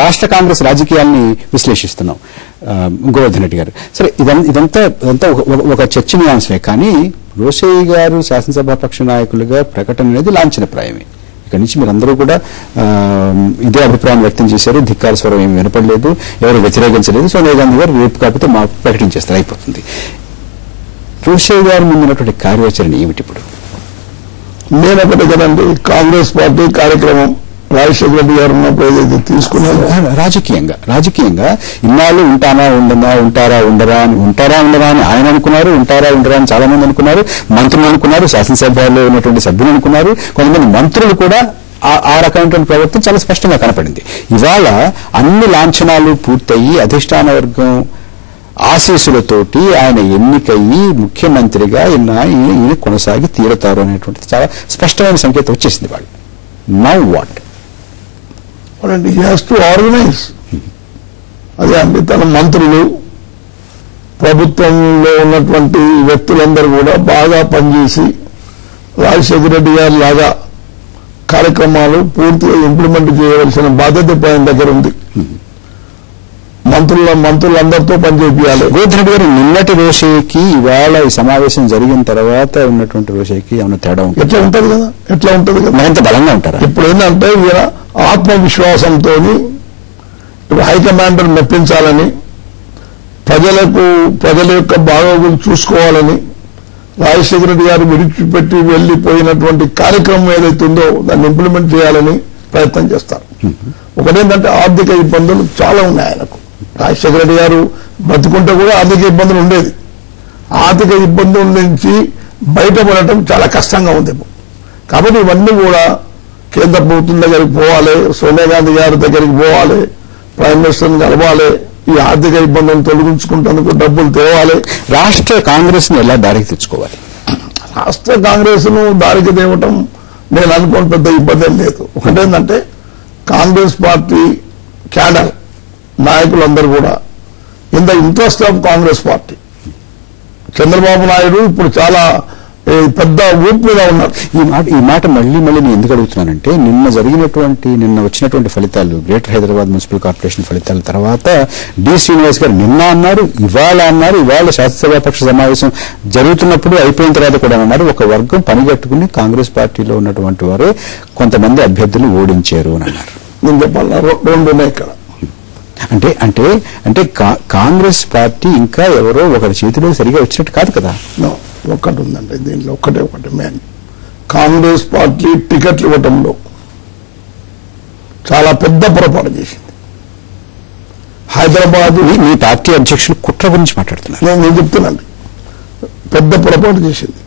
రాష్ట్ర కాంగ్రెస్ రాజకీయాల్ని విశ్లేషిస్తున్నాం. గోవర్ధన్ రెడ్డి గారు, సరే ఇదంతా ఒక చర్చనీయాంశమే, కానీ రోషయ్య గారు శాసనసభాపక్ష నాయకులుగా ప్రకటన అనేది లాంఛనప్రాయమే. ఇక్కడి నుంచి మీరందరూ కూడా ఇదే అభిప్రాయం వ్యక్తం చేశారు. ధిక్కార స్వరం ఏమి వినపడలేదు, ఎవరు వ్యతిరేకించలేదు. సోనియా గాంధీ గారు రేపు కాకపోతే మాకు ప్రకటించేస్తారు, అయిపోతుంది. రోషయ్య గారు ముందున్నటువంటి కార్యాచరణ ఏమిటి ఇప్పుడు? నేను ఒకటి కదండి, కాంగ్రెస్ పార్టీ కార్యక్రమం రాజశేఖర రెడ్డి గారు ఉన్నప్పుడు ఏదైతే తీసుకున్నారో రాజకీయంగా ఇన్నాళ్ళు ఉంటారా ఉండరా అని ఆయన అనుకున్నారు, ఉంటారా ఉండరా అని చాలా మంది అనుకున్నారు, మంత్రులు అనుకున్నారు, శాసనసభలో ఉన్నటువంటి సభ్యులు అనుకున్నారు, కొంతమంది మంత్రులు కూడా ఆ రకమైనటువంటి ప్రవర్తన చాలా స్పష్టంగా కనపడింది. ఇవాళ అన్ని లాంఛనాలు పూర్తయి అధిష్టాన వర్గం ఆశీస్సులతోటి ఆయన ఎన్నికయ్యి ముఖ్యమంత్రిగా ఈయన కొనసాగి తీరతారు అనేటువంటిది చాలా స్పష్టమైన సంకేతం వచ్చేసింది. వాళ్ళు now what he has to organise. అదే అంటే తన మంత్రులు, ప్రభుత్వంలో ఉన్నటువంటి వ్యక్తులందరూ కూడా బాగా పనిచేసి రాజశేఖర రెడ్డి గారి లాగా కార్యక్రమాలు పూర్తిగా ఇంప్లిమెంట్ చేయవలసిన బాధ్యత ఆయన దగ్గర ఉంది. మంత్రులందరితో పనిచేయాలి. గోవర్ధన్ రెడ్డి గారు, నిన్నటి రోషయ్యకి ఇవాళ ఈ సమావేశం జరిగిన తర్వాత ఉన్నటువంటి రోషయ్యకి ఏమైనా తేడా ఉంటుంది? ఎట్లా ఉంటది కదా మరింత బలంగా ఉంటారా? ఇప్పుడు ఏంటంటే ఈయన ఆత్మవిశ్వాసంతో హైకమాండర్ మెప్పించాలని, ప్రజల యొక్క బాగోగులు చూసుకోవాలని రాజశేఖర రెడ్డి గారు విడిచిపెట్టి వెళ్లిపోయినటువంటి కార్యక్రమం ఏదైతే ఉందో దాన్ని ఇంప్లిమెంట్ చేయాలని ప్రయత్నం చేస్తారు. ఒకటేంటంటే ఆర్థిక ఇబ్బందులు చాలా ఉన్నాయి ఆయనకు. రాజశేఖర రెడ్డి గారు బతుకుంటే కూడా ఆర్థిక ఇబ్బందులు ఉండేది. ఆర్థిక ఇబ్బందుల నుంచి బయటపడటం చాలా కష్టంగా ఉంది. కాబట్టి ఇవన్నీ కూడా కేంద్ర ప్రభుత్వం దగ్గరికి పోవాలి, సోనియా గాంధీ గారి దగ్గరికి పోవాలి, ప్రైమ్ మినిస్టర్ని కలవాలి, ఈ ఆర్థిక ఇబ్బందులను తొలగించుకుంటేందుకు డబ్బులు తేవాలి. రాష్ట్ర కాంగ్రెస్ ను ఎలా దారికి తెచ్చుకోవాలి? రాష్ట్ర కాంగ్రెస్ ను దారికి తేవటం నేను అనుకోని పెద్ద ఇబ్బంది ఏం లేదు. ఒకటేంటంటే కాంగ్రెస్ పార్టీ క్యాడర్ నాయకులందరూ కూడా in the interest of Congress party. Chandrababu Naidu ఇప్పుడు చాలా పెద్ద ఊపు మీద ఉన్నారు. ఈ మాట మళ్ళీ నేను ఎందుకు అడుగుతున్నానంటే, నిన్న వచ్చినటువంటి ఫలితాలు, గ్రేటర్ హైదరాబాద్ మున్సిపల్ కార్పొరేషన్ ఫలితాల తర్వాత డి శ్రీనివాస్ గారు నిన్న అన్నారు, ఇవాళ శాసనసభాపక్ష సమావేశం జరుగుతున్నప్పుడు అయిపోయిన తర్వాత కూడా అన్నారు, ఒక వర్గం పనిగట్టుకుని కాంగ్రెస్ పార్టీలో ఉన్నటువంటి వారే కొంతమంది అభ్యర్థులు ఓడించారు అని అన్నారు. నేను చెప్పాలా, రెండు ఉన్నాయి ఇక్కడ. అంటే కాంగ్రెస్ పార్టీ ఇంకా ఎవరో ఒకరి చేతిలో సరిగా వచ్చినట్టు కాదు కదా. ఒక్కటి ఉందండి దీంట్లో, ఒకటి మెయిన్ కాంగ్రెస్ పార్టీ టికెట్లు ఇవ్వటంలో చాలా పెద్ద పొరపాటు చేసింది. హైదరాబాద్, మీ పార్టీ అధ్యక్షులు కుట్ర గురించి మాట్లాడుతున్నారు. నేను చెప్తున్నాను, పెద్ద పొరపాటు చేసింది.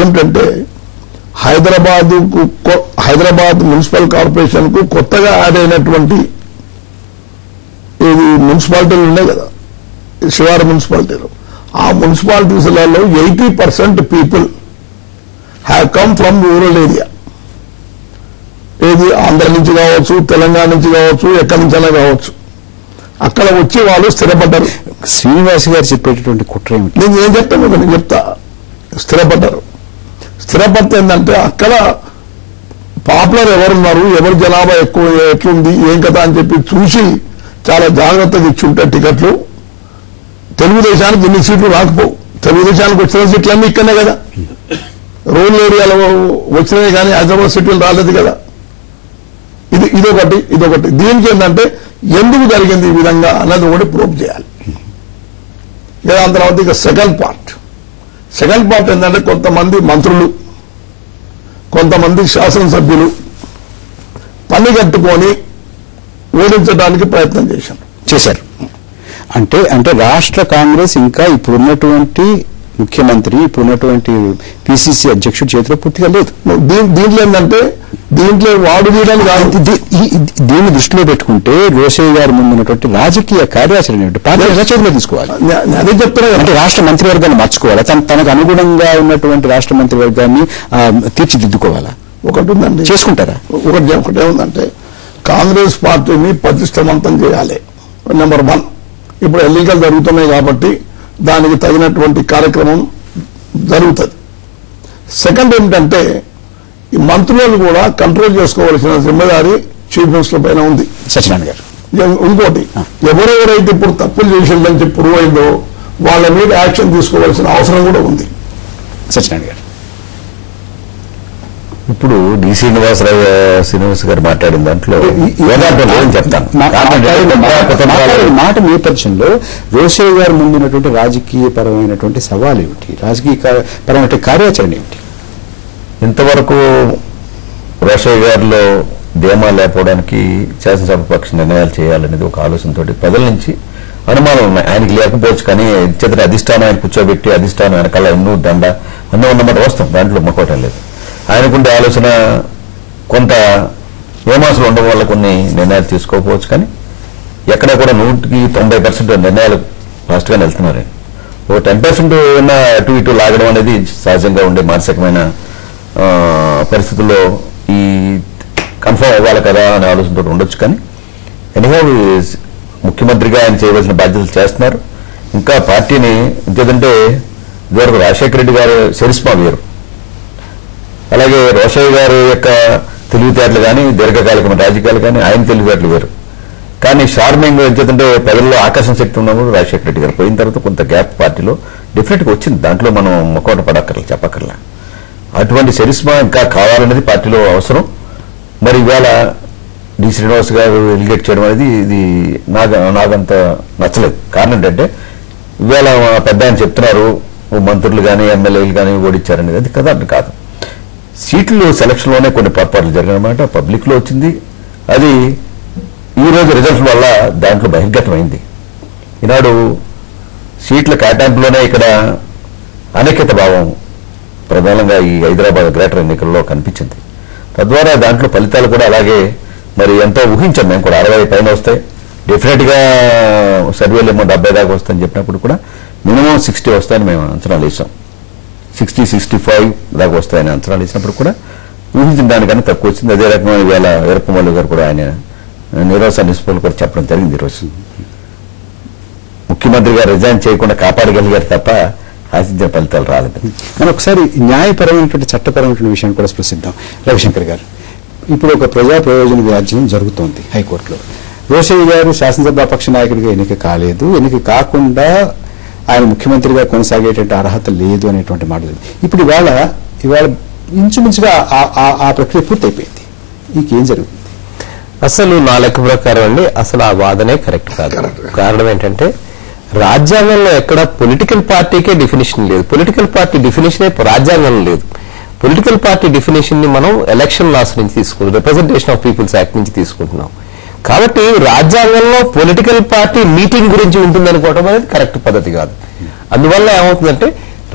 ఏమిటంటే హైదరాబాద్ మున్సిపల్ కార్పొరేషన్ కు కొత్తగా యాడ్ అయినటువంటి మున్సిపాలిటీలు ఉన్నాయి కదా, శివారు మున్సిపాలిటీలు, ఆ మున్సిపాలిటీస్లలో 80% people have come from rural area. ఏది ఆంధ్ర నుంచి కావచ్చు, తెలంగాణ నుంచి కావచ్చు, ఎక్కడి నుంచైనా కావచ్చు, అక్కడ వచ్చి వాళ్ళు స్థిరపడ్డారు. శ్రీనివాస్ గారు చెప్పేటటువంటి కుట్ర ఏమిటి? నేను చెప్తాను, నేను చెప్తా. స్థిరపడితే ఏంటంటే అక్కడ పాపులర్ ఎవరున్నారు, ఎవరి జనాభా ఎక్కువ ఎట్లుంది, ఏం కదా అని చెప్పి చూసి చాలా జాగ్రత్తగా ఇచ్చుంటే టికెట్లు తెలుగుదేశానికి ఇన్ని సీట్లు రాకపోవు. తెలుగుదేశానికి వచ్చిన సీట్లన్నీ ఇక్కడనే కదా, రూరల్ ఏరియాలో వచ్చినాయి కానీ హైదరాబాద్ సీట్లు రాలేదు కదా. ఇదొకటి. దీనికి ఏంటంటే ఎందుకు జరిగింది ఈ విధంగా అన్నది ఒకటి ప్రూవ్ చేయాలి. దాని తర్వాత ఇక సెకండ్ పార్ట్ ఏంటంటే కొంతమంది మంత్రులు, కొంతమంది శాసనసభ్యులు పని కట్టుకొని ఓడించడానికి ప్రయత్నం చేశారు. అంటే రాష్ట్ర కాంగ్రెస్ ఇంకా ఇప్పుడున్నటువంటి ముఖ్యమంత్రి, ఇప్పుడున్నటువంటి పిసిసి అధ్యక్షుడి చేతిలో పూర్తిగా లేదు. దీంట్లో ఏంటంటే వాడు దీన్ని దృష్టిలో పెట్టుకుంటే రోషయ్య గారి ముందు ఉన్నటువంటి రాజకీయ కార్యాచరణ ఏమిటి? పార్టీ ఎలా చేతిలో తీసుకోవాలి? అదే చెప్తున్నా. అంటే రాష్ట్ర మంత్రివర్గాన్ని మార్చుకోవాలా? తనకు అనుగుణంగా ఉన్నటువంటి రాష్ట్ర మంత్రివర్గాన్ని తీర్చిదిద్దుకోవాలా? ఒకటి ఉందండి, చేసుకుంటారా? ఒకటే ఉందంటే కాంగ్రెస్ పార్టీని పటిష్టవంతం చేయాలి. నెంబర్ 1, ఇప్పుడు ఎన్నికలు జరుగుతున్నాయి కాబట్టి దానికి తగినటువంటి కార్యక్రమం జరుగుతుంది. సెకండ్ ఏంటంటే ఈ మంత్రులను కూడా కంట్రోల్ చేసుకోవాల్సిన జిమ్మేదారీ చీఫ్ మినిస్టర్ పైన ఉంది. సత్యనారాయణ గారు ఇంకోటి ఎవరెవరైతే ఇప్పుడు తప్పులు చేసిందని చెప్పి ప్రూవ్ అయిందో వాళ్ళ మీద యాక్షన్ తీసుకోవాల్సిన అవసరం కూడా ఉంది. సత్యనారాయణ గారు, ఇప్పుడు డి శ్రీనివాస్ గారు మాట్లాడిన దాంట్లో చెప్తాను. మాట నేపథ్యంలో రోషయ్య గారు ముందున్నటువంటి రాజకీయ పరమైనటువంటి సవాలు ఏమిటి, రాజకీయ పరమైన కార్యాచరణ ఏమిటి? ఇంతవరకు రోషయ్య గారిలో ధీమా లేకపోవడానికి శాసనసభాపక్ష నిర్ణయాలు చేయాలనేది ఒక ఆలోచనతో ప్రజల నుంచి అనుమానం ఉన్నాయి. ఆయనకి లేకపోవచ్చు, కానీ చేత అధిష్టానం ఆయన కూర్చోబెట్టి అధిష్టానం వెనకాల ఎన్నో దండ అన్నీ ఉన్నమాట వస్తాం, దాంట్లో మొక్కటం లేదు. ఆయనకుండే ఆలోచన కొంత ఏమాసులు ఉండడం వల్ల కొన్ని నిర్ణయాలు తీసుకోకపోవచ్చు, కానీ ఎక్కడ కూడా 190% నిర్ణయాలు ఫాస్ట్గానే వెళ్తున్నారు. ఓ 10% ఏమన్నా అటు ఇటు లాగడం అనేది సహజంగా ఉండే మానసికమైన పరిస్థితుల్లో ఈ కన్ఫర్మ్ అవ్వాలి కదా అనే ఆలోచనతో ఉండొచ్చు. కానీ ఎనీహౌ ముఖ్యమంత్రిగా ఆయన చేయవలసిన బాధ్యతలు చేస్తున్నారు. ఇంకా పార్టీని ఇంకేదంటే ఇదివరకు రాజశేఖర రెడ్డి గారు చరిస్మా వేరు, అలాగే రోషయ్య గారి యొక్క తెలివితేటలు కానీ దీర్ఘకాలికమైన రాజకీయాలు కానీ ఆయన తెలివితేటలు వేరు. కానీ షార్మింగ్ ఎంచేతంటే ప్రజల్లో ఆకర్షణ శక్తి ఉన్నప్పుడు రాజశేఖర రెడ్డి గారు పోయిన తర్వాత కొంత గ్యాప్ పార్టీలో డెఫినెట్గా వచ్చింది. దాంట్లో మనం మొక్కట పడక్కర్లా, చెప్పక్కర్లా. అటువంటి చరిస్మా ఇంకా కావాలనేది పార్టీలో అవసరం. మరి ఇవాళ డి శ్రీనివాస్ గారు ఎలిగేట్ చేయడం అనేది ఇది నాకంత నచ్చలేదు. కారణం ఏంటంటే ఇవాళ పెద్ద ఆయన చెప్తున్నారు మంత్రులు కానీ ఎమ్మెల్యేలు కానీ ఓడించారనేది, అది కదా అని కాదు. సీట్లు సెలక్షన్లోనే కొన్ని పొరపాట్లు జరిగినమాట పబ్లిక్లో వచ్చింది. అది ఈరోజు రిజల్ట్స్ వల్ల దాంట్లో బహిర్గతమైంది. ఈనాడు సీట్ల కేటాయింపులోనే ఇక్కడ అనైక్యత భావం ప్రధానంగా ఈ హైదరాబాద్ గ్రేటర్ ఎన్నికల్లో కనిపించింది. తద్వారా దాంట్లో ఫలితాలు కూడా అలాగే మరి ఎంతో ఊహించాం మేము కూడా 60 పైన వస్తాయి, డెఫినెట్గా సర్వేలు ఏమో 70 దాకా వస్తాయని చెప్పినప్పుడు కూడా మినిమం 60 వస్తాయని మేము అంచనాలు వేసాం. 60-65 దాకా వస్తాయని అంచనాలు వేసినప్పుడు కూడా ఊహించిన దానికన్నా తక్కువ వచ్చింది. అదే రకంగా ఇవాళ వీరప్పమల్లి గారు కూడా ఆయన నిరోస నిస్పలు కూడా చెప్పడం జరిగింది. ఈరోజు ముఖ్యమంత్రిగా రిజైన్ చేయకుండా కాపాడగలిగారు తప్ప ఆశించిన ఫలితాలు రాలేదు. మనం ఒకసారి న్యాయపరమైనటువంటి చట్టపరమైనటువంటి విషయాన్ని కూడా స్పృశిద్దాం. రవిశంకర్ గారు, ఇప్పుడు ఒక ప్రజా ప్రయోజన వ్యాజ్యం జరుగుతోంది హైకోర్టులో. రోషయ్య గారు శాసనసభాపక్ష నాయకుడిగా ఎన్నిక కాలేదు, ఎన్నిక కాకుండా ఆయన ముఖ్యమంత్రిగా కొనసాగేటువంటి అర్హత లేదు అనేటువంటి మాట. ఇప్పుడు ఇవాళ ఇంచుమించుగా ఆ ప్రక్రియ పూర్తయిపోయింది. ఇంకేం జరుగుతుంది? అసలు నా లెక్క ప్రకారం అండి అసలు ఆ వాదనే కరెక్ట్ కాదు. కారణం ఏంటంటే రాజ్యాంగంలో ఎక్కడ పొలిటికల్ పార్టీకే డెఫినేషన్ లేదు. పొలిటికల్ పార్టీ డెఫినేషనే రాజ్యాంగంలో లేదు. పొలిటికల్ పార్టీ డెఫినేషన్ ని మనం ఎలక్షన్ లాస్ నుంచి తీసుకుంటాం, రిప్రజెంటేషన్ ఆఫ్ పీపుల్స్ యాక్ట్ నుంచి తీసుకుంటున్నాం. కాబట్టి రాజ్యాంగంలో పొలిటికల్ పార్టీ మీటింగ్ గురించి ఉంటుందనుకోవడం అనేది కరెక్ట్ పద్ధతి కాదు. అందువల్ల ఏమవుతుందంటే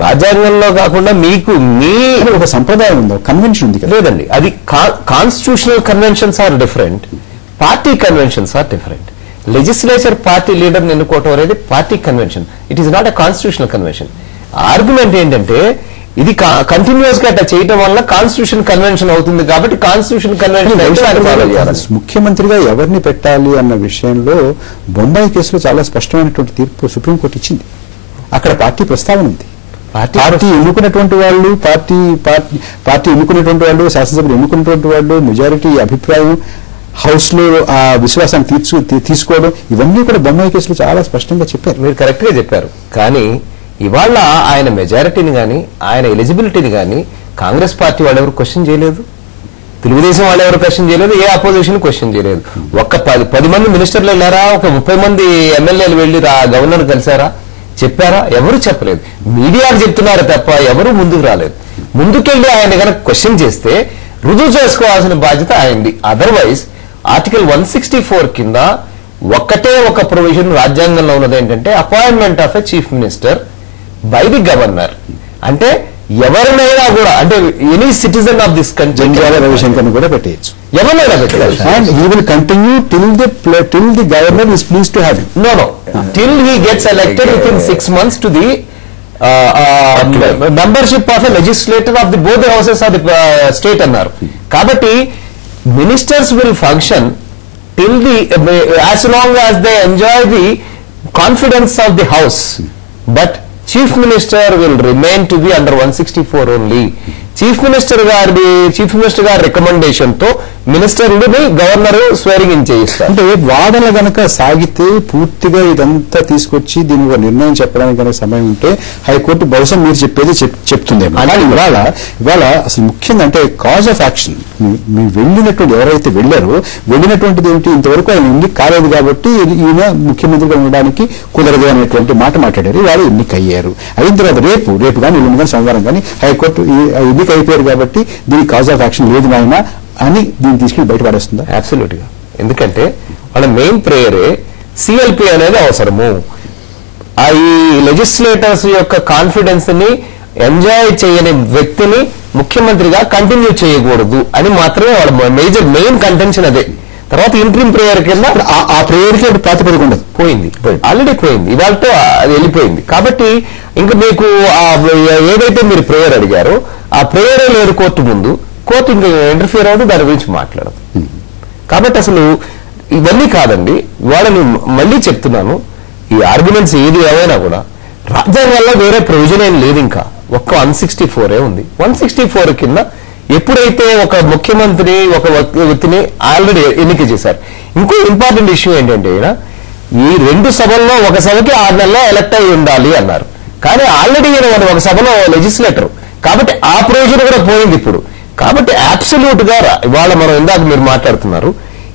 రాజ్యాంగంలో కాకుండా మీకు మీ ఒక సంప్రదాయం ఉందో, కన్వెన్షన్ ఉంది లేదండి. అది constitutional conventions are different, party conventions are different. Legislature party లీడర్ని ఎన్నుకోవటం అనేది party convention, it is not a constitutional convention. Argument ఏంటంటే ఇది కంటిన్యూస్ గా అట్లా చేయడం వల్ల కాన్స్టిట్యూషన్ కన్వెన్షన్ అవుతుంది. కాబట్టి కాన్స్టిట్యూషన్ కన్వెన్షన్ ముఖ్యమంత్రిగా ఎవరిని పెట్టాలి అన్న విషయంలో బొంబాయి కేసులో చాలా స్పష్టమైనటువంటి తీర్పు సుప్రీంకోర్టు ఇచ్చింది. అక్కడ పార్టీ ప్రస్తావన ఉంది. పార్టీ ఎన్నుకున్నటువంటి వాళ్ళు పార్టీ ఎన్నుకున్నటువంటి వాళ్ళు శాసనసభ్యులు ఎన్నుకున్నటువంటి వాళ్ళు మెజారిటీ అభిప్రాయం హౌస్ లో ఆ విశ్వాసాన్ని తీసుకోవడం ఇవన్నీ కూడా బొమ్మాయి కేసులో చాలా స్పష్టంగా చెప్పారు. మీరు కరెక్ట్ గా చెప్పారు. కానీ ఇవాళ ఆయన మెజారిటీని కానీ ఆయన ఎలిజిబిలిటీని కానీ కాంగ్రెస్ పార్టీ వాళ్ళు ఎవరు క్వశ్చన్ చేయలేదు, తెలుగుదేశం వాళ్ళు ఎవరు క్వశ్చన్ చేయలేదు, ఏ అపోజిషన్ క్వశ్చన్ చేయలేదు. ఒక్క 10 మంది మినిస్టర్లు వెళ్ళారా, ఒక 30 మంది ఎమ్మెల్యేలు వెళ్ళి గవర్నర్ కలిసారా, చెప్పారా? ఎవరు చెప్పలేదు. మీడియాలు చెప్తున్నారు తప్ప ఎవరు ముందుకు రాలేదు. ముందుకెళ్ళి ఆయన కనుక క్వశ్చన్ చేస్తే రుజువు చేసుకోవాల్సిన బాధ్యత ఆయనది. అదర్వైజ్ ఆర్టికల్ 164 కింద ఒక్కటే ఒక ప్రొవిజన్ రాజ్యాంగంలో ఉన్నది ఏంటంటే appointment of a chief minister by the governor. అంటే ఎవరినైనా కూడా అంటే any citizen of this country Ravishankar కూడా పెట్టేయచ్చు, ఎవరినైనా పెట్టచ్చు. And he will continue till the governor is pleased to have him. No, till he gets elected within 6 months to the membership of a legislator of the both the houses of the state అన్నారు. కాబట్టి ministers will function till the as long as they enjoy the confidence of the house, but chief minister will remain to be under 164 only. Chief minister గారి recommendation తో మినిస్టర్ని governor స్వేరింగ్ in చేయిస్తారు. అంటే వాదన గనక సాగితే పూర్తిగా ఇదంతా తీసుకొచ్చి దీని ఒక నిర్ణయం చెప్పడానికి కనుక సమయం ఉంటే హైకోర్టు బహుశా మీరు చెప్పేది చెప్తుందేమో. అలాగే ఇవాళ అసలు ముఖ్యంగా అంటే కాజ్ ఆఫ్ యాక్షన్ మీరు వెళ్ళినటువంటి ఎవరైతే వెళ్ళారో వెళ్ళినటువంటిది ఏమిటి, ఇంతవరకు ఆయన ఎన్నిక కాలేదు కాబట్టి ఈయన ముఖ్యమంత్రిగా ఉండడానికి కుదరదు అనేటువంటి మాట మాట్లాడారు. వాళ్ళు ఎన్నిక అయ్యారు. అయిన తర్వాత రేపు కానీ ఎల్లుండి కానీ సోమవారం కానీ హైకోర్టు ఎన్నిక అయిపోయారు కాబట్టి దీనికి కాజ్ ఆఫ్ యాక్షన్ లేదు నాయన అని దీన్ని తీసుకెళ్లి బయటపడేస్తుందా? అబ్సల్యూట్ గా. ఎందుకంటే వాళ్ళ మెయిన్ ప్రేయరే సిఎల్పి అనేది అవసరము. ఈ లెజిస్లేటర్స్ యొక్క కాన్ఫిడెన్స్ ని ఎంజాయ్ చేయని వ్యక్తిని ముఖ్యమంత్రిగా కంటిన్యూ చేయకూడదు అని మాత్రమే వాళ్ళ మెయిన్ కంటెన్షన్ అదే. తర్వాత ఇంట్రీమ్ ప్రేయర్ కింద ఆ ప్రేయర్ కి ప్రాతిపదిక ఉండదు, పోయింది, ఆల్రెడీ పోయింది, ఇవాళతో అది వెళ్ళిపోయింది. కాబట్టి ఇంకా మీకు ఏదైతే మీరు ప్రేయర్ అడిగారో ఆ ప్రేయరే లేదు కోర్టు ముందు, కోర్టు ఇంకా ఇంటర్ఫియర్ అవ్వదు, దాని గురించి మాట్లాడదు. కాబట్టి అసలు ఇవన్నీ కాదండి. వాళ్ళని మళ్ళీ చెప్తున్నాను, ఈ ఆర్గ్యుమెంట్స్ ఏది ఏమైనా కూడా రాజ్యాంగంలో వేరే ప్రొవిజన్ ఏం లేదు. ఇంకా ఒక్క 164 ఉంది. 164 కింద ఎప్పుడైతే ఒక ముఖ్యమంత్రి ఒక వ్యక్తిని ఆల్రెడీ ఎన్నిక చేశారు. ఇంకో ఇంపార్టెంట్ ఇష్యూ ఏంటంటే ఈ 2 సభల్లో ఒక సభకి 6 నెలల్లో ఎలక్ట్ అయి ఉండాలి అన్నారు. కానీ ఆల్రెడీ ఒక సభలో లెజిస్లేటర్ కాబట్టి ఆ ప్రొవిజన్ కూడా పోయింది ఇప్పుడు. కాబట్టి అబ్సల్యూట్ గా ఇవాళ మనం ఇందాక మీరు మాట్లాడుతున్నారు,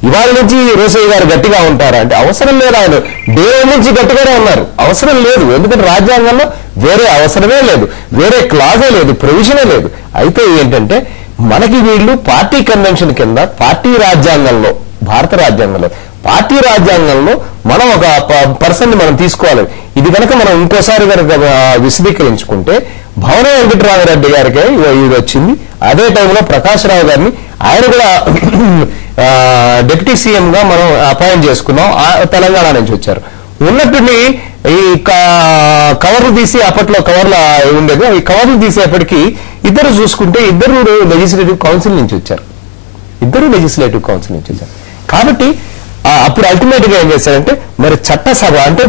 ఇవాళ నుంచి రోసయ్య గారు గట్టిగా ఉంటారా అంటే అవసరం లేదు. ఆయన డే నుంచి గట్టిగానే ఉన్నారు, అవసరం లేదు. ఎందుకంటే రాజ్యాంగంలో వేరే అవసరమే లేదు, వేరే క్లాజే లేదు, ప్రొవిజనే లేదు. అయితే ఏంటంటే మనకి వీళ్ళు పార్టీ కన్వెన్షన్ కింద పార్టీ రాజ్యాంగంలో, భారత రాజ్యాంగంలో పార్టీ రాజ్యాంగంలో మనం ఒక పర్సన్ ని మనం తీసుకోవాలి. ఇది కనుక మనం ఇంకోసారి కనుక విశదీకరించుకుంటే భవన వెంకటరామరెడ్డి గారికి ఇది వచ్చింది. అదే టైంలో ప్రకాష్ రావు గారిని ఆయన కూడా డిప్యూటీ సీఎం గా మనం అపాయింట్ చేసుకున్నాం, తెలంగాణ నుంచి వచ్చారు. ఉన్నట్టుండి ఈ కవర్లు తీసి అప్పట్లో కవర్లు ఉండేది, ఈ కవర్లు తీసేపటికి ఇద్దరు చూసుకుంటే ఇద్దరు లెజిస్లేటివ్ కౌన్సిల్ నుంచి వచ్చారు. కాబట్టి అప్పుడు అల్టిమేట్ గా ఏం చేశారంటే మరి చట్టసభ అంటే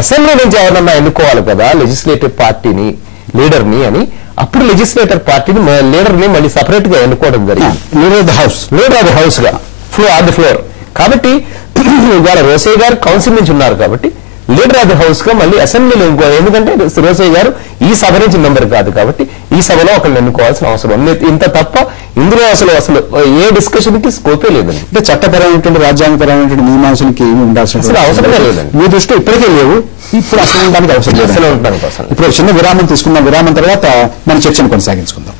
అసెంబ్లీ నుంచి ఎవరన్నా ఎన్నుకోవాలి కదా లెజిస్లేటివ్ పార్టీని, లీడర్ని అని. అప్పుడు లెజిస్లేటర్ పార్టీని లీడర్ని మళ్ళీ సపరేట్ గా ఎన్నుకోవడం జరిగింది. లీడర్ ఆఫ్ ద హౌస్ గా ఆన్ ది ఫ్లోర్. కాబట్టి ఇవాళ రోసయ్య గారు కౌన్సిల్ నుంచి ఉన్నారు కాబట్టి లీడర్ ఆఫ్ ది హౌస్ గా మళ్ళీ అసెంబ్లీలో ఎందుకంటే రోసయ్య గారు ఈ సభ నుంచి మెంబర్ కాదు కాబట్టి ఈ సభలో ఒకరిని ఎన్నుకోవాల్సిన అవసరం ఉంది. ఇంత తప్ప ఇందులో అసలు ఏ డిస్కషన్ కి స్కోపే లేదండి. అంటే చట్టపరమైనటువంటి రాజ్యాంగపరమైనటువంటి మీమాంసలకి ఏమి ఉండాల్సిన అవసరమే లేదండి. మీ దృష్టిలో ఇప్పటికే లేవు, ఇప్పుడు అసలు ఉండడానికి అవసరం లేదు. ఉండడానికి అవసరం. ఇప్పుడు చిన్న విరామం తీసుకుందాం. విరామం తర్వాత మన చర్చను కొనసాగించుకుందాం.